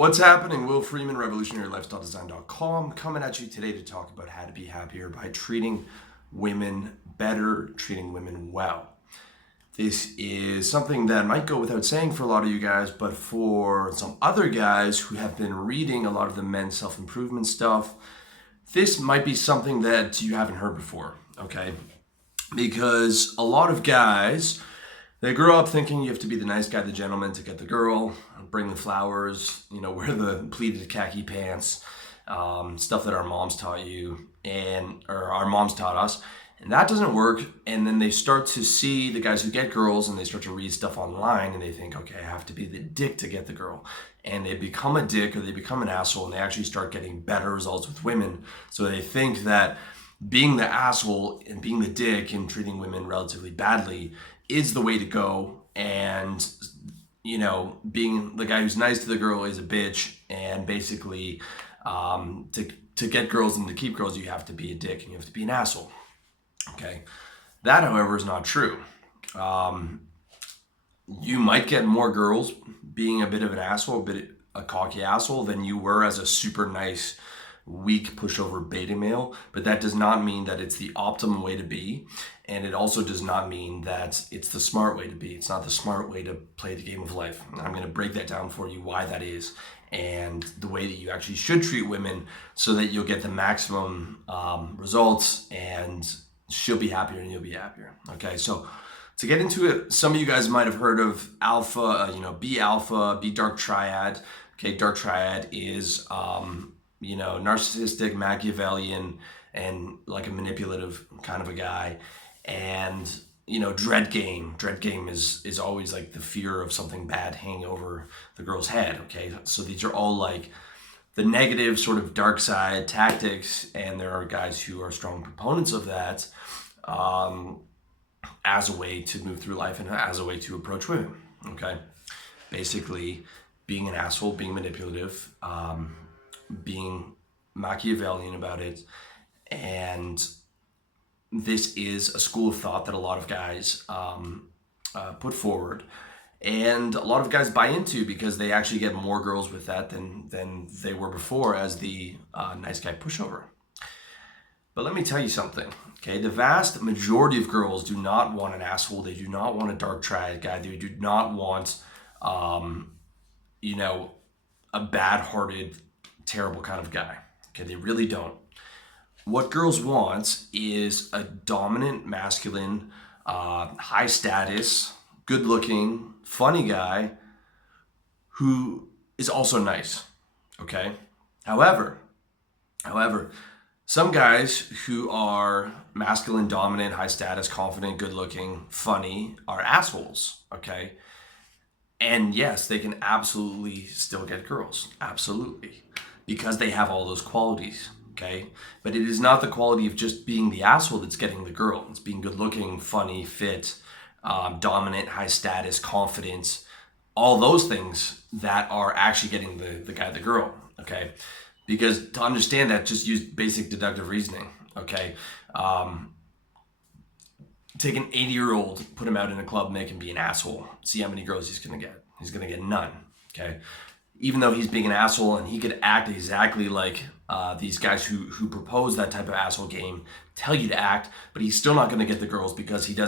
What's happening? Will Freeman, RevolutionaryLifestyleDesign.com, coming at you today to talk about how to be happier by treating women better, treating women well. This is something that might go without saying for a lot of you guys, but for some other guys who have been reading a lot of the men's self-improvement stuff, this might be something that you haven't heard before, okay? Because a lot of guys, they grow up thinking you have to be the nice guy, the gentleman to get the girl, bring the flowers, wear the pleated khaki pants, stuff that our moms taught you or our moms taught us. And that doesn't work. And then they start to see the guys who get girls and they start to read stuff online and they think, okay, I have to be the dick to get the girl. And they become a dick or they become an asshole and they actually start getting better results with women. So they think that being the asshole and being the dick and treating women relatively badly is the way to go, and being the guy who's nice to the girl is a bitch, and basically to get girls and to keep girls you have to be a dick and you have to be an asshole. Okay, that however is not true. You might get more girls being a bit of an asshole, a cocky asshole, than you were as a super nice weak pushover beta male, but that does not mean that it's the optimum way to be, and it also does not mean that it's the smart way to be. It's not the smart way to play the game of life. I'm going to break that down for you, why that is, and the way that you actually should treat women so that you'll get the maximum results, and she'll be happier and you'll be happier. Okay, so to get into it, some of you guys might have heard of alpha, B dark triad. Okay, dark triad is narcissistic, Machiavellian, and like a manipulative kind of a guy. And dread game is always like the fear of something bad hanging over the girl's head. Okay, so these are all like the negative sort of dark side tactics, and there are guys who are strong proponents of that as a way to move through life and as a way to approach women. Okay, basically being an asshole, being manipulative, being Machiavellian about it. And this is a school of thought that a lot of guys put forward, and a lot of guys buy into because they actually get more girls with that than they were before as the nice guy pushover. But let me tell you something, okay? The vast majority of girls do not want an asshole. They do not want a dark triad guy. They do not want a bad-hearted, terrible kind of guy. Okay, they really don't. What girls want is a dominant, masculine, high status, good looking, funny guy who is also nice. Okay? However, some guys who are masculine, dominant, high status, confident, good looking, funny are assholes. Okay? And yes, they can absolutely still get girls. Absolutely. Because they have all those qualities, okay? But it is not the quality of just being the asshole that's getting the girl. It's being good looking, funny, fit, dominant, high status, confidence, all those things that are actually getting the guy the girl, okay? Because to understand that, just use basic deductive reasoning, okay? Take an 80-year-old, put him out in a club, make him be an asshole. See how many girls he's gonna get. He's gonna get none, okay? Even though he's being an asshole and he could act exactly like these guys who propose that type of asshole game tell you to act, but he's still not gonna get the girls because he's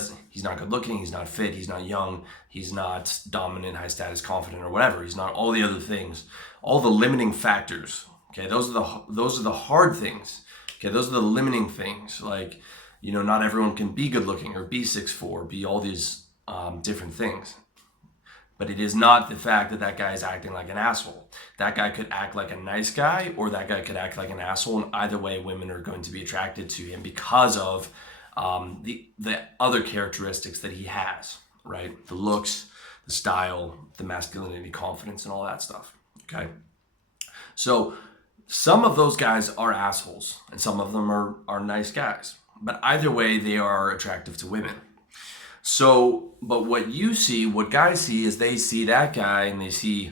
not good looking, he's not fit, he's not young, he's not dominant, high status, confident, or whatever. He's not all the other things, all the limiting factors, okay? Those are the hard things, okay? Those are the limiting things, like, not everyone can be good looking or be 6'4", be all these different things. But it is not the fact that guy is acting like an asshole. That guy could act like a nice guy, or that guy could act like an asshole, and either way, women are going to be attracted to him because of the other characteristics that he has, right? The looks, the style, the masculinity, confidence, and all that stuff, okay? So some of those guys are assholes, and some of them are nice guys. But either way, they are attractive to women. So, but what guys see is they see that guy and they see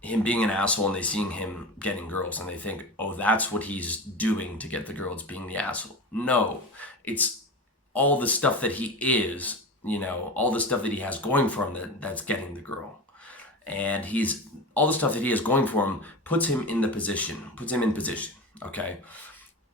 him being an asshole and they see him getting girls and they think, oh, that's what he's doing to get the girls, being the asshole. No, it's all the stuff that he is, all the stuff that he has going for him that's getting the girl. and he's all the stuff that he has going for him puts him in position. Okay.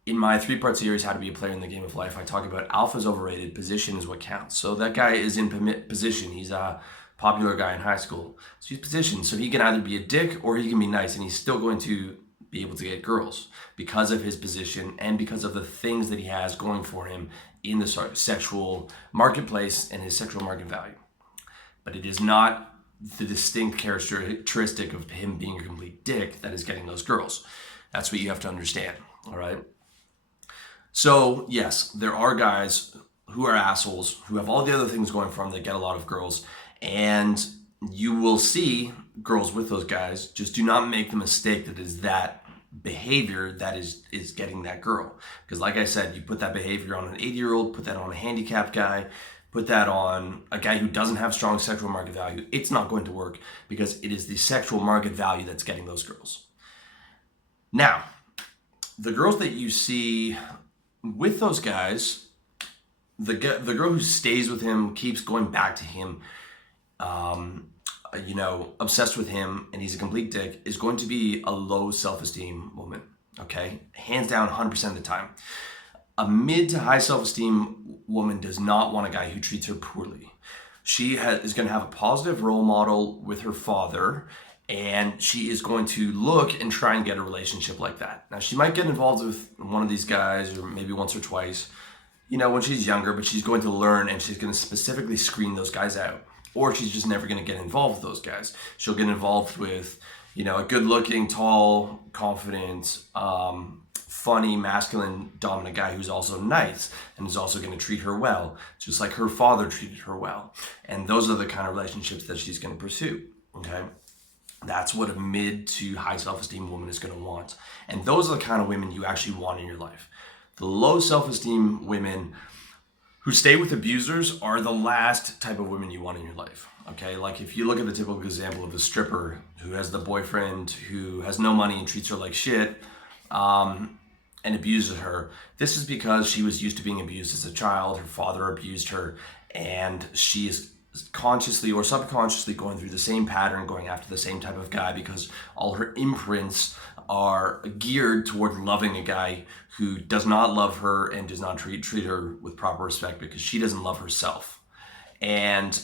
In my 3-part series, How to Be a Player in the Game of Life, I talk about alpha's overrated, position is what counts. So that guy is in position. He's a popular guy in high school. So he's positioned. So he can either be a dick or he can be nice, and he's still going to be able to get girls because of his position and because of the things that he has going for him in the sexual marketplace and his sexual market value. But it is not the distinct characteristic of him being a complete dick that is getting those girls. That's what you have to understand, all right? So, yes, there are guys who are assholes, who have all the other things going for them that get a lot of girls, and you will see girls with those guys. Just do not make the mistake that is that behavior that is getting that girl. Because like I said, you put that behavior on an 80-year-old, put that on a handicapped guy, put that on a guy who doesn't have strong sexual market value, it's not going to work because it is the sexual market value that's getting those girls. Now, the girls that you see with those guys, the girl who stays with him, keeps going back to him, obsessed with him, and he's a complete dick, is going to be a low self-esteem woman, okay? Hands down, 100% of the time. A mid to high self-esteem woman does not want a guy who treats her poorly. She is going to have a positive role model with her father, and she is going to look and try and get a relationship like that. Now, she might get involved with one of these guys, or maybe once or twice, when she's younger, but she's going to learn, and she's going to specifically screen those guys out. Or she's just never going to get involved with those guys. She'll get involved with, a good-looking, tall, confident, funny, masculine, dominant guy who's also nice and is also going to treat her well, just like her father treated her well. And those are the kind of relationships that she's going to pursue, okay? That's what a mid to high self-esteem woman is going to want. And those are the kind of women you actually want in your life. The low self-esteem women who stay with abusers are the last type of women you want in your life, okay? Like if you look at the typical example of a stripper who has the boyfriend who has no money and treats her like shit, and abuses her, this is because she was used to being abused as a child, her father abused her, and she is consciously or subconsciously going through the same pattern, going after the same type of guy because all her imprints are geared toward loving a guy who does not love her and does not treat her with proper respect because she doesn't love herself. And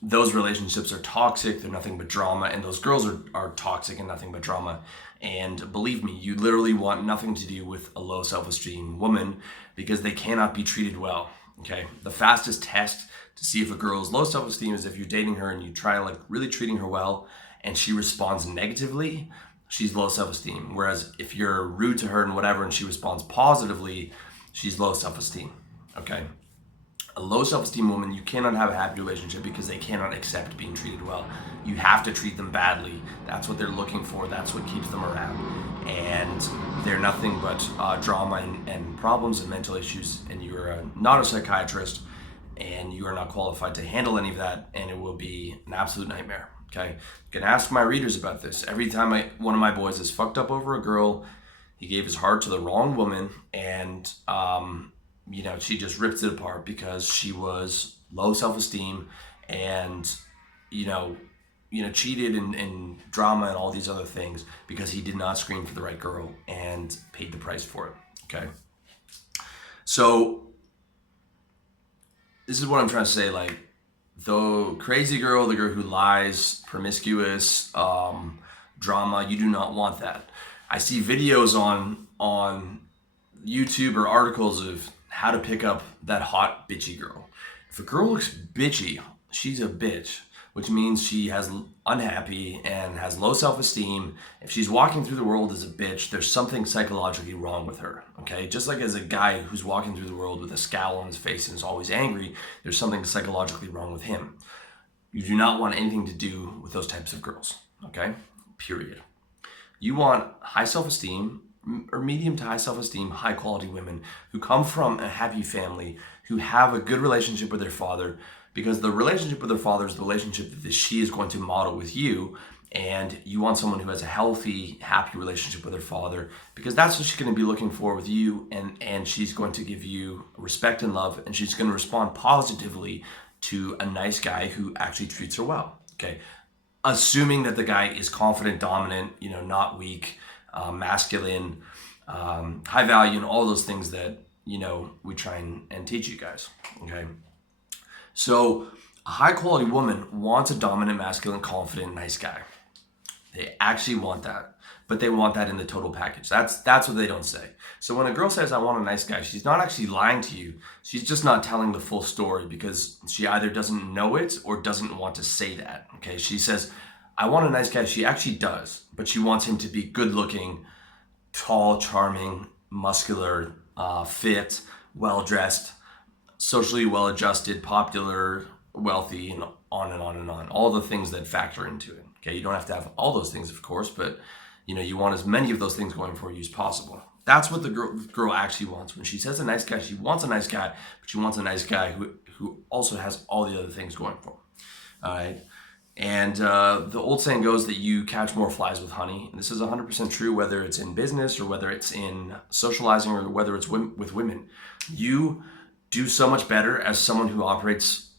those relationships are toxic, they're nothing but drama, and those girls are toxic and nothing but drama. And believe me, you literally want nothing to do with a low self-esteem woman because they cannot be treated well, okay? The fastest test to see if a girl is low self-esteem is if you're dating her and you try really treating her well and she responds negatively, she's low self-esteem. Whereas if you're rude to her and whatever and she responds positively, she's low self-esteem, okay? A low self-esteem woman, you cannot have a happy relationship because they cannot accept being treated well. You have to treat them badly. That's what they're looking for. That's what keeps them around. And they're nothing but drama and problems and mental issues. And you are not a psychiatrist, and you are not qualified to handle any of that. And it will be an absolute nightmare. Okay, you can ask my readers about this. Every time one of my boys is fucked up over a girl, he gave his heart to the wrong woman, and she just ripped it apart because she was low self-esteem and, cheated and drama and all these other things because he did not screen for the right girl and paid the price for it, okay? So this is what I'm trying to say, the crazy girl, the girl who lies, promiscuous, drama, you do not want that. I see videos on YouTube or articles of how to pick up that hot bitchy girl. If a girl looks bitchy, she's a bitch, which means she has unhappy and has low self-esteem. If she's walking through the world as a bitch, there's something psychologically wrong with her, okay? Just like as a guy who's walking through the world with a scowl on his face and is always angry, there's something psychologically wrong with him. You do not want anything to do with those types of girls, okay? Period. You want high self-esteem, or medium to high self-esteem, high quality women who come from a happy family, who have a good relationship with their father, because the relationship with their father is the relationship that she is going to model with you, and you want someone who has a healthy, happy relationship with her father, because that's what she's going to be looking for with you, and she's going to give you respect and love, and she's going to respond positively to a nice guy who actually treats her well, okay? assuming that the guy is confident, dominant, not weak, masculine, high value, and all those things that, we try and teach you guys. Okay. So a high quality woman wants a dominant, masculine, confident, nice guy. They actually want that, but they want that in the total package. That's what they don't say. So when a girl says, I want a nice guy, she's not actually lying to you. She's just not telling the full story because she either doesn't know it or doesn't want to say that. Okay. She says, I want a nice guy. She actually does, but she wants him to be good looking, tall, charming, muscular, fit, well-dressed, socially well-adjusted, popular, wealthy, and on and on and on. All the things that factor into it. Okay, you don't have to have all those things, of course, but you want as many of those things going for you as possible. That's what the girl actually wants. When she says a nice guy, she wants a nice guy, but she wants a nice guy who also has all the other things going for him. All right. And the old saying goes that you catch more flies with honey. And this is 100% true, whether it's in business or whether it's in socializing or whether it's with women. You do so much better as someone who operates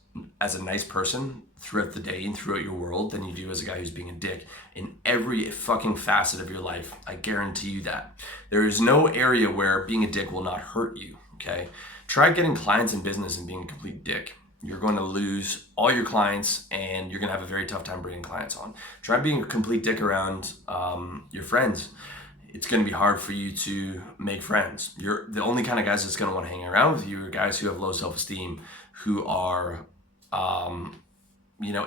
as a nice person throughout the day and throughout your world than you do as a guy who's being a dick in every fucking facet of your life. I guarantee you that. There is no area where being a dick will not hurt you, okay? Try getting clients in business and being a complete dick. You're going to lose all your clients and you're going to have a very tough time bringing clients on. Try being a complete dick around your friends. It's going to be hard for you to make friends. You're the only kind of guys that's going to want to hang around with you are guys who have low self-esteem, who are,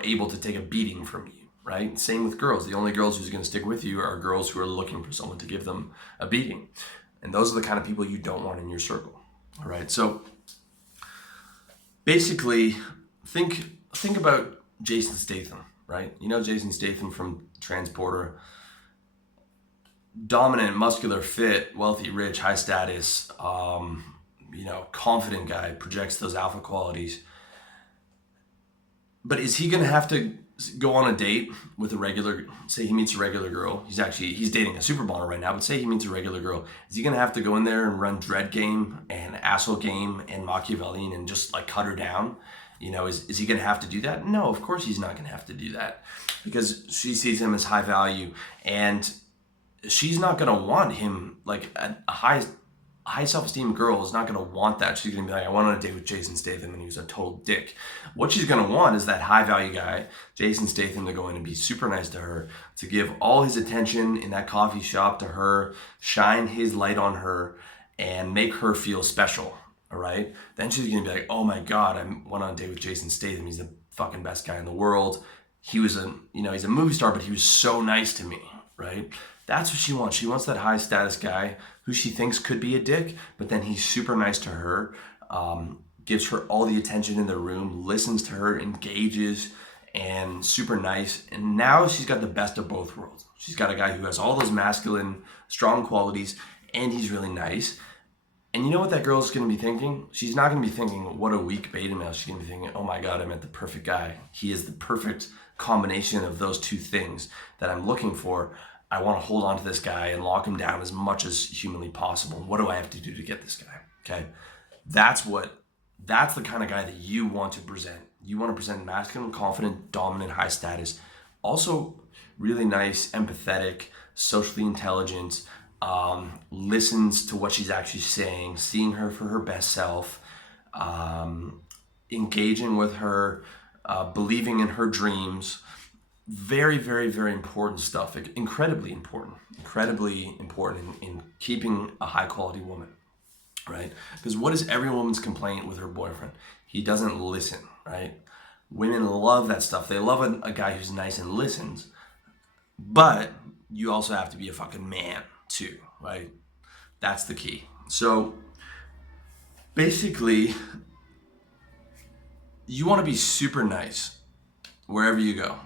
able to take a beating from you, right? Same with girls. The only girls who's going to stick with you are girls who are looking for someone to give them a beating. And those are the kind of people you don't want in your circle, all right? So basically, think about Jason Statham, right? Jason Statham from Transporter. Dominant, muscular, fit, wealthy, rich, high status, confident guy, projects those alpha qualities. But is he going to have to go on a date with say he meets a regular girl. He's dating a supermodel right now, but say he meets a regular girl. Is he going to have to go in there and run dread game and asshole game and Machiavellian and just like cut her down? Is he going to have to do that? No, of course he's not going to have to do that because she sees him as high value and she's not going to want him. Like a high self-esteem girl is not going to want that. She's going to be like, I went on a date with Jason Statham and he was a total dick. What she's going to want is that high value guy, Jason Statham, to go in and be super nice to her, to give all his attention in that coffee shop to her, shine his light on her and make her feel special. All right. Then she's going to be like, oh my God, I went on a date with Jason Statham. He's the fucking best guy in the world. He was he's a movie star, but he was so nice to me. Right. That's what she wants. She wants that high status guy who she thinks could be a dick, but then he's super nice to her, gives her all the attention in the room, listens to her, engages, and super nice. And now she's got the best of both worlds. She's got a guy who has all those masculine, strong qualities, and he's really nice. And you know what that girl's going to be thinking? She's not going to be thinking, what a weak beta male. She's going to be thinking, oh my God, I met the perfect guy. He is the perfect combination of those two things that I'm looking for. I want to hold on to this guy and lock him down as much as humanly possible. What do I have to do to get this guy? Okay. That's the kind of guy that you want to present. You want to present masculine, confident, dominant, high status. Also really nice, empathetic, socially intelligent, listens to what she's actually saying, seeing her for her best self, engaging with her, believing in her dreams. Very, very, very important stuff. Incredibly important in keeping a high quality woman, right? Because what is every woman's complaint with her boyfriend? He doesn't listen, right? Women love that stuff. They love a guy who's nice and listens, but you also have to be a fucking man too, right? That's the key. So basically, you want to be super nice wherever you go.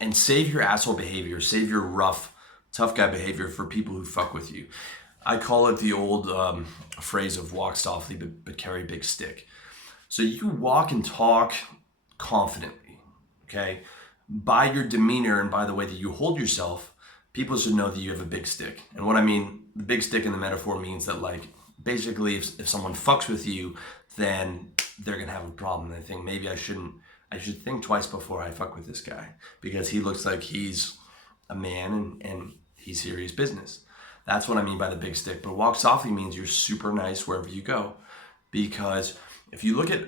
And save your asshole behavior, save your rough, tough guy behavior for people who fuck with you. I call it the old phrase of walk softly but carry a big stick. So you walk and talk confidently, okay? By your demeanor and by the way that you hold yourself, people should know that you have a big stick. And what I mean, the big stick in the metaphor means that like, basically if someone fucks with you, then they're gonna have a problem. They think maybe I shouldn't I should think twice before I fuck with this guy because he looks like he's a man and he's serious business. That's what I mean by the big stick. But walk softly means you're super nice wherever you go. Because if you look at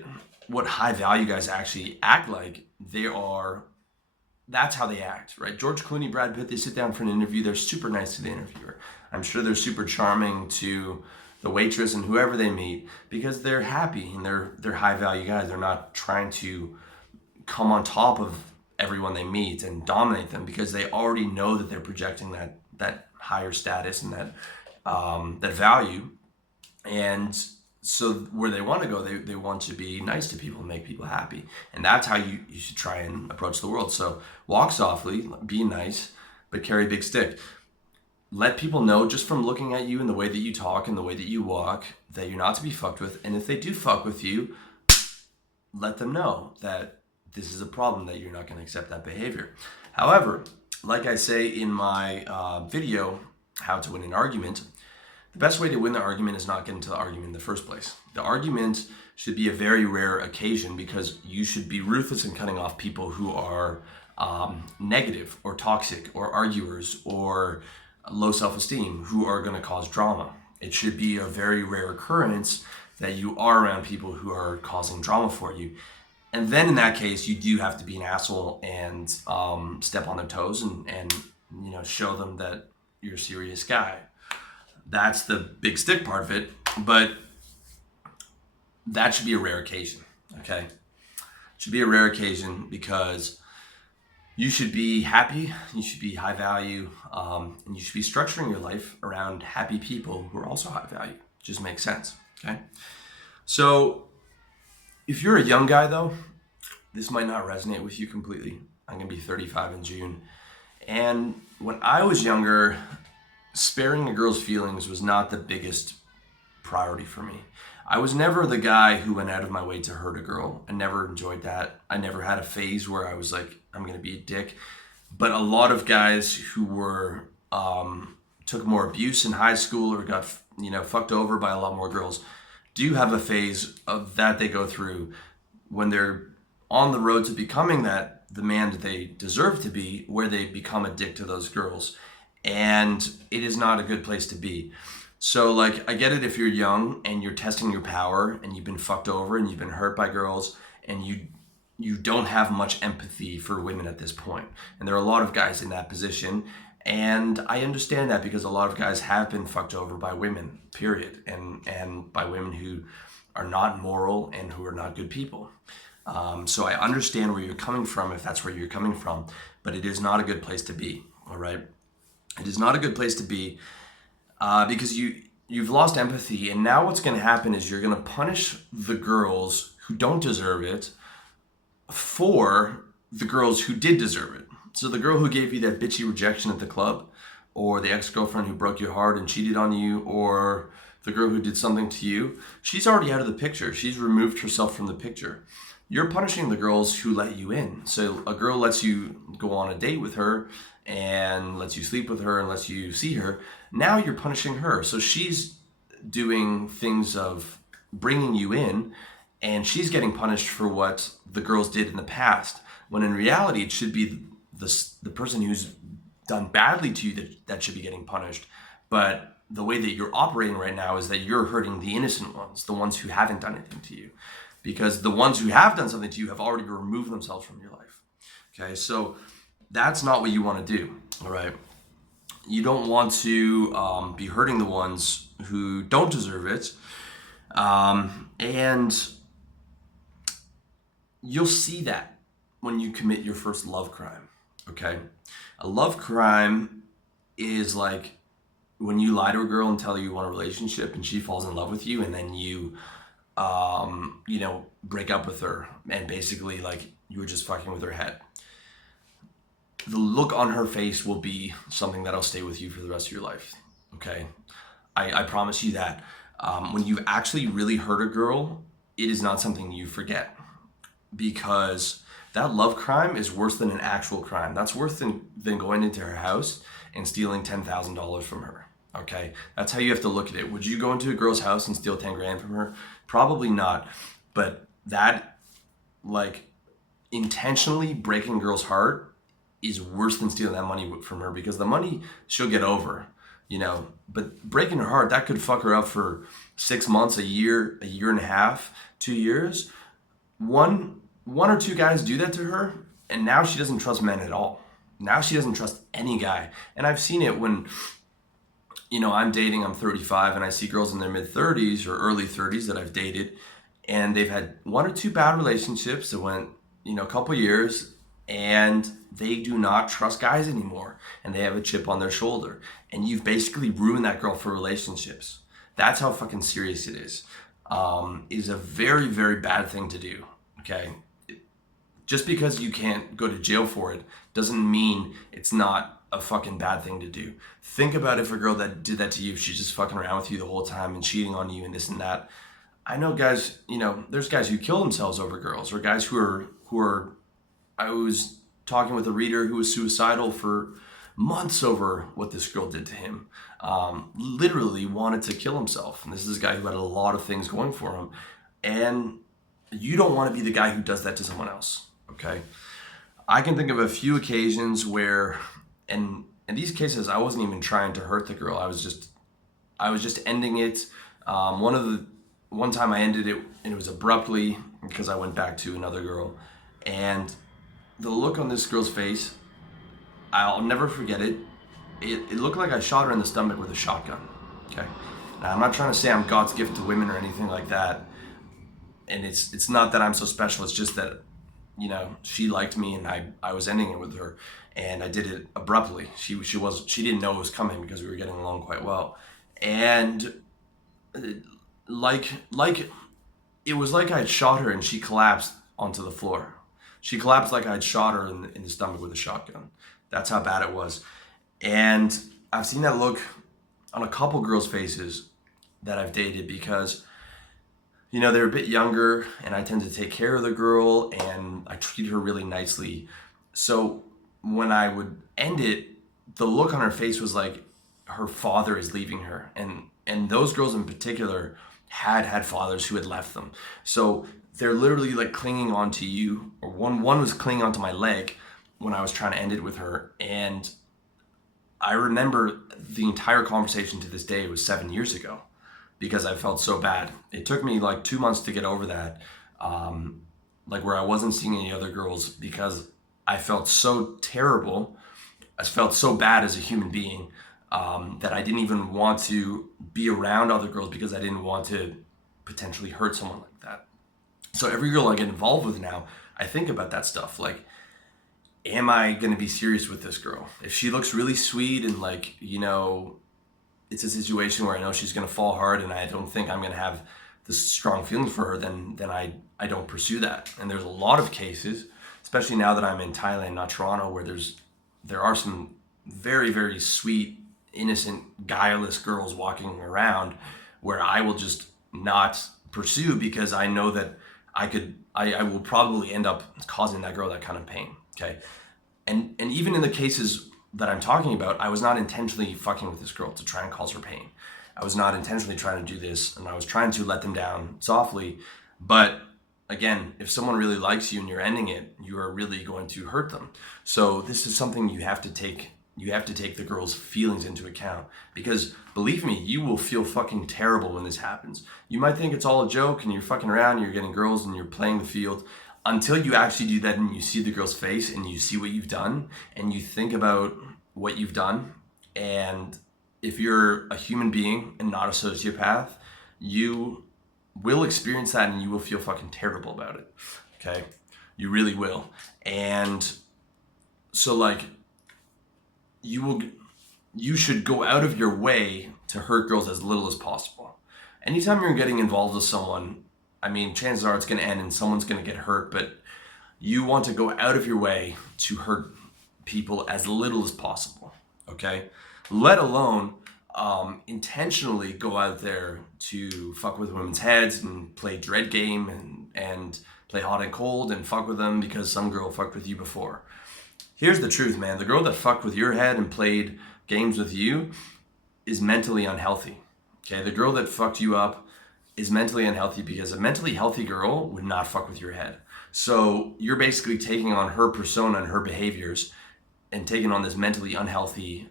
what high value guys actually act like, that's how they act, right? George Clooney, Brad Pitt, they sit down for an interview, they're super nice to the interviewer. I'm sure they're super charming to the waitress and whoever they meet because they're happy and they're high value guys. They're not trying to come on top of everyone they meet and dominate them because they already know that they're projecting that higher status and that value. And so where they want to go, they want to be nice to people and make people happy. And that's how you should try and approach the world. So walk softly, be nice, but carry a big stick. Let people know just from looking at you and the way that you talk and the way that you walk that you're not to be fucked with. And if they do fuck with you, let them know that this is a problem, that you're not going to accept that behavior. However, like I say in my video, How to Win an Argument, the best way to win the argument is not get into the argument in the first place. The argument should be a very rare occasion because you should be ruthless in cutting off people who are negative or toxic or arguers or low self-esteem who are going to cause drama. It should be a very rare occurrence that you are around people who are causing drama for you. And then in that case, you do have to be an asshole and step on their toes and show them that you're a serious guy. That's the big stick part of it, but that should be a rare occasion, okay? It should be a rare occasion because you should be happy, you should be high value, and you should be structuring your life around happy people who are also high value. It just makes sense, okay? So if you're a young guy though, this might not resonate with you completely. I'm gonna be 35 in June. And when I was younger, sparing a girl's feelings was not the biggest priority for me. I was never the guy who went out of my way to hurt a girl. I never enjoyed that. I never had a phase where I was like, I'm gonna be a dick. But a lot of guys who were took more abuse in high school or got fucked over by a lot more girls do have a phase of that they go through when they're on the road to becoming the man that they deserve to be, where they become a dick to those girls. And it is not a good place to be. So like, I get it if you're young and you're testing your power and you've been fucked over and you've been hurt by girls and you don't have much empathy for women at this point. And there are a lot of guys in that position. And I understand that because a lot of guys have been fucked over by women, period. And by women who are not moral and who are not good people. So I understand where you're coming from if that's where you're coming from, but it is not a good place to be, all right? It is not a good place to be because you've lost empathy, and now what's going to happen is you're going to punish the girls who don't deserve it for the girls who did deserve it. So the girl who gave you that bitchy rejection at the club, or the ex-girlfriend who broke your heart and cheated on you, or the girl who did something to you, she's already out of the picture. She's removed herself from the picture. You're punishing the girls who let you in. So a girl lets you go on a date with her and lets you sleep with her and lets you see her. Now you're punishing her. So she's doing things of bringing you in, and she's getting punished for what the girls did in the past. When in reality, it should be the person who's done badly to you that should be getting punished. But the way that you're operating right now is that you're hurting the innocent ones, the ones who haven't done anything to you. Because the ones who have done something to you have already removed themselves from your life. Okay, so that's not what you want to do, all right? You don't want to be hurting the ones who don't deserve it. And you'll see that when you commit your first love crime, okay? A love crime is like when you lie to a girl and tell her you want a relationship and she falls in love with you, and then you break up with her and basically like you were just fucking with her head. The look on her face will be something that'll stay with you for the rest of your life, okay? I promise you that. When you've actually really hurt a girl, it is not something you forget, because that love crime is worse than an actual crime. That's worse than going into her house and stealing $10,000 from her. Okay, that's how you have to look at it. Would you go into a girl's house and steal 10 grand from her? Probably not. But that, like, intentionally breaking a girl's heart is worse than stealing that money from her, because the money she'll get over, but breaking her heart, that could fuck her up for 6 months, a year and a half, 2 years. One or two guys do that to her, and now she doesn't trust men at all. Now she doesn't trust any guy. And I've seen it when, I'm dating, I'm 35, and I see girls in their mid 30s or early 30s that I've dated, and they've had one or two bad relationships that went, a couple years, and they do not trust guys anymore, and they have a chip on their shoulder. And you've basically ruined that girl for relationships. That's how fucking serious it is. It is a very, very bad thing to do, okay? Just because you can't go to jail for it doesn't mean it's not a fucking bad thing to do. Think about if a girl that did that to you, if she's just fucking around with you the whole time and cheating on you and this and that. I know guys, there's guys who kill themselves over girls, or guys who are, I was talking with a reader who was suicidal for months over what this girl did to him. Literally wanted to kill himself. And this is a guy who had a lot of things going for him. And you don't want to be the guy who does that to someone else, okay? I can think of a few occasions where, and in these cases, I wasn't even trying to hurt the girl. I was just ending it. One time I ended it, and it was abruptly because I went back to another girl. And the look on this girl's face, I'll never forget it. It looked like I shot her in the stomach with a shotgun, okay? Now, I'm not trying to say I'm God's gift to women or anything like that. And it's not that I'm so special. It's just that, she liked me, and I was ending it with her, and I did it abruptly. She didn't know it was coming because we were getting along quite well. And like it was like I had shot her and she collapsed onto the floor. She collapsed like I had shot her in the stomach with a shotgun. That's how bad it was. And I've seen that look on a couple girls' faces that I've dated, because they're a bit younger, and I tend to take care of the girl, and I treat her really nicely. So when I would end it, the look on her face was like her father is leaving her. And those girls in particular had fathers who had left them. So they're literally like clinging onto you, or one was clinging onto my leg when I was trying to end it with her. And I remember the entire conversation to this day. It was 7 years ago, because I felt so bad. It took me like 2 months to get over that, where I wasn't seeing any other girls, because I felt so terrible. I felt so bad as a human being, that I didn't even want to be around other girls, because I didn't want to potentially hurt someone like that. So every girl I get involved with now, I think about that stuff. Like, am I going to be serious with this girl? If she looks really sweet and it's a situation where I know she's going to fall hard, and I don't think I'm going to have this strong feeling for her, then I don't pursue that. And there's a lot of cases, especially now that I'm in Thailand, not Toronto, where there are some very, very sweet, innocent, guileless girls walking around, where I will just not pursue, because I know that I will probably end up causing that girl that kind of pain, okay? And even in the cases that I'm talking about, I was not intentionally fucking with this girl to try and cause her pain. I was not intentionally trying to do this, and I was trying to let them down softly. But again, if someone really likes you and you're ending it, you are really going to hurt them. So this is something you have to take the girl's feelings into account, because believe me, you will feel fucking terrible when this happens. You might think it's all a joke and you're fucking around and you're getting girls and you're playing the field, until you actually do that and you see the girl's face and you see what you've done and you think about what you've done. And if you're a human being and not a sociopath, you will experience that and you will feel fucking terrible about it, okay? You really will. And so you should go out of your way to hurt girls as little as possible. Anytime you're getting involved with someone, chances are it's going to end and someone's going to get hurt, but you want to go out of your way to hurt people as little as possible, okay? Let alone intentionally go out there to fuck with women's heads and play dread game and play hot and cold and fuck with them because some girl fucked with you before. Here's the truth, man. The girl that fucked with your head and played games with you is mentally unhealthy, okay? The girl that fucked you up is mentally unhealthy, because a mentally healthy girl would not fuck with your head. So you're basically taking on her persona and her behaviors and taking on this mentally unhealthy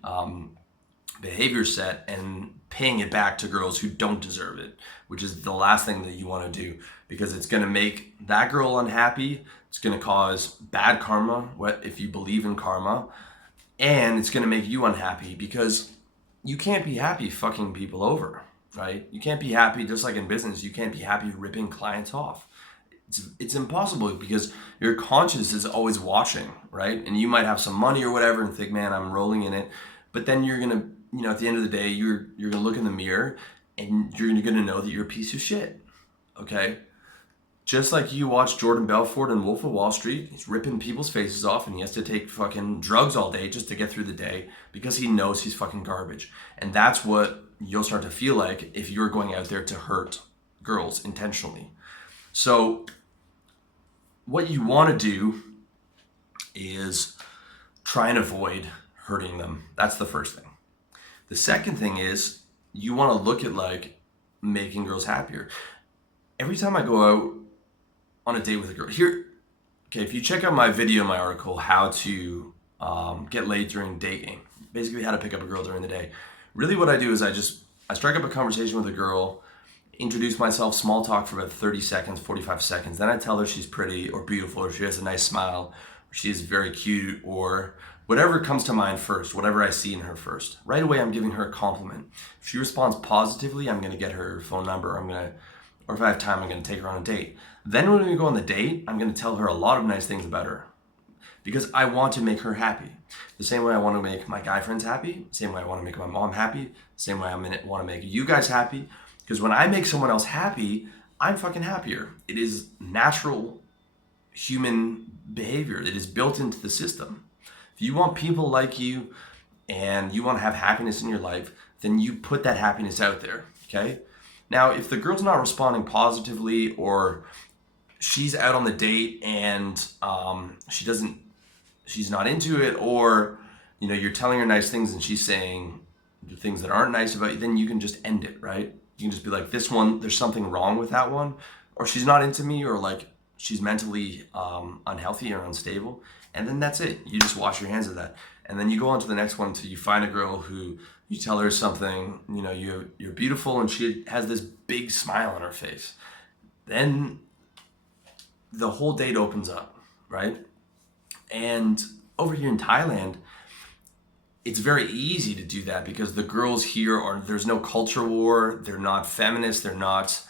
behavior set and paying it back to girls who don't deserve it, which is the last thing that you want to do, because it's going to make that girl unhappy. It's going to cause bad karma, what if you believe in karma, and it's going to make you unhappy because you can't be happy fucking people over, right? You can't be happy, just like in business, you can't be happy ripping clients off. It's impossible because your conscience is always watching, right? And you might have some money or whatever and think, man, I'm rolling in it. But then you're gonna, at the end of the day, you're gonna look in the mirror and you're gonna know that you're a piece of shit. Okay? Just like you watch Jordan Belfort in Wolf of Wall Street, he's ripping people's faces off and he has to take fucking drugs all day just to get through the day because he knows he's fucking garbage. And that's what you'll start to feel like if you're going out there to hurt girls intentionally. So what you want to do is try and avoid hurting them. That's the first thing. The second thing is you want to look at like making girls happier. Every time I go out on a date with a girl, if you check out my video, my article, how to get laid during dating, basically how to pick up a girl during the day. Really what I do is I strike up a conversation with a girl, introduce myself, small talk for about 30 seconds, 45 seconds. Then I tell her she's pretty or beautiful, or she has a nice smile, or she is very cute, or whatever comes to mind first, whatever I see in her first. Right away, I'm giving her a compliment. If she responds positively, I'm gonna get her phone number, or if I have time, I'm gonna take her on a date. Then when we go on the date, I'm gonna tell her a lot of nice things about her because I want to make her happy. The same way I want to make my guy friends happy, the same way I want to make my mom happy, the same way I want to make you guys happy. Because when I make someone else happy, I'm fucking happier. It is natural human behavior. It is built into the system. If you want people like you and you want to have happiness in your life, then you put that happiness out there, okay? Now, if the girl's not responding positively, or she's out on the date and she's not into it, or you're telling her nice things and she's saying the things that aren't nice about you, then you can just end it, right? You can just be like, this one, there's something wrong with that one, or she's not into me, or like she's mentally unhealthy or unstable, and then that's it. You just wash your hands of that, and then you go on to the next one until you find a girl who you tell her something, you're beautiful, and she has this big smile on her face. Then the whole date opens up, right? And over here in Thailand, it's very easy to do that because the girls here there's no culture war. They're not feminist. They're not,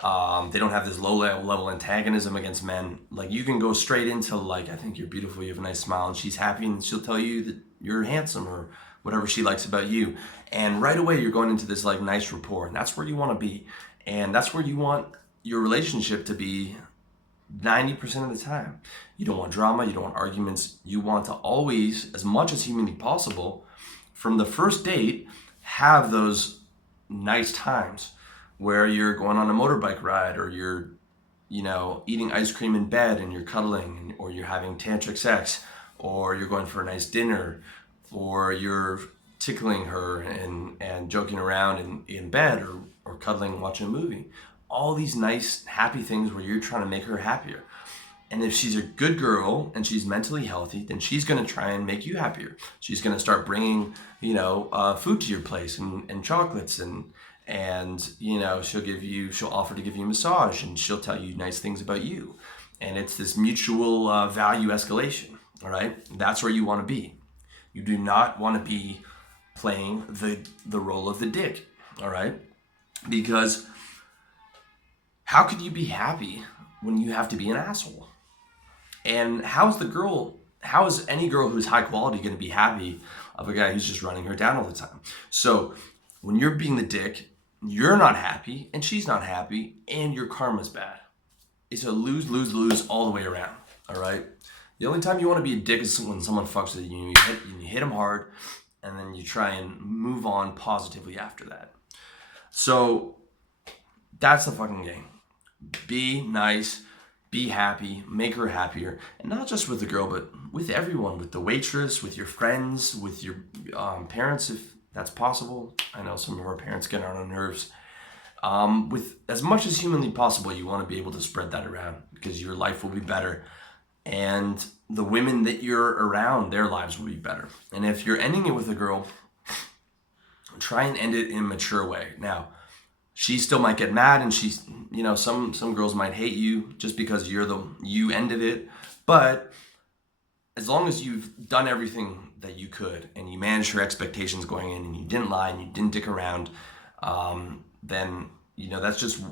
they don't have this low level antagonism against men. Like you can go straight into like, I think you're beautiful, you have a nice smile, and she's happy and she'll tell you that you're handsome or whatever she likes about you. And right away you're going into this like nice rapport, and that's where you want to be. And that's where you want your relationship to be 90% of the time. You don't want drama, you don't want arguments. You want to always, as much as humanly possible, from the first date, have those nice times where you're going on a motorbike ride, or you're, eating ice cream in bed and you're cuddling, or you're having tantric sex, or you're going for a nice dinner, or you're tickling her and joking around in bed, or cuddling, watching a movie. All these nice, happy things where you're trying to make her happier. And if she's a good girl and she's mentally healthy, then she's going to try and make you happier. She's going to start bringing, food to your place and chocolates and she'll offer to give you a massage, and she'll tell you nice things about you. And it's this mutual value escalation. All right. That's where you want to be. You do not want to be playing the role of the dick. All right. Because how could you be happy when you have to be an asshole? And how is any girl who's high quality going to be happy of a guy who's just running her down all the time? So when you're being the dick, you're not happy and she's not happy, and your karma's bad. It's a lose, lose, lose all the way around. All right. The only time you want to be a dick is when someone fucks with you. You hit them hard, and then you try and move on positively after that. So that's the fucking game. Be nice, be happy, make her happier. And not just with the girl, but with everyone, with the waitress, with your friends, with your parents, if that's possible. I know some of our parents get on our nerves. with as much as humanly possible, you want to be able to spread that around because your life will be better. And the women that you're around, their lives will be better. And if you're ending it with a girl, try and end it in a mature way. Now, she still might get mad, and she's, some girls might hate you just because you ended it. But as long as you've done everything that you could and you managed her expectations going in and you didn't lie and you didn't dick around, then, that's just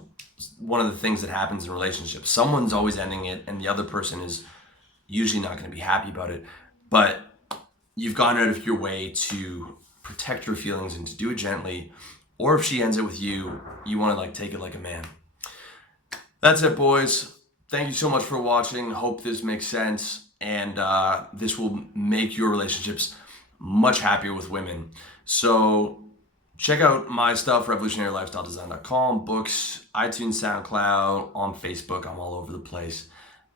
one of the things that happens in relationships. Someone's always ending it and the other person is usually not going to be happy about it. But you've gone out of your way to protect your feelings and to do it gently. Or if she ends it with you, you want to take it like a man. That's it, boys. Thank you so much for watching. Hope this makes sense. And this will make your relationships much happier with women. So check out my stuff, revolutionarylifestyledesign.com, books, iTunes, SoundCloud, on Facebook. I'm all over the place.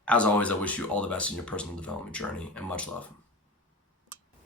As always, I wish you all the best in your personal development journey, and much love.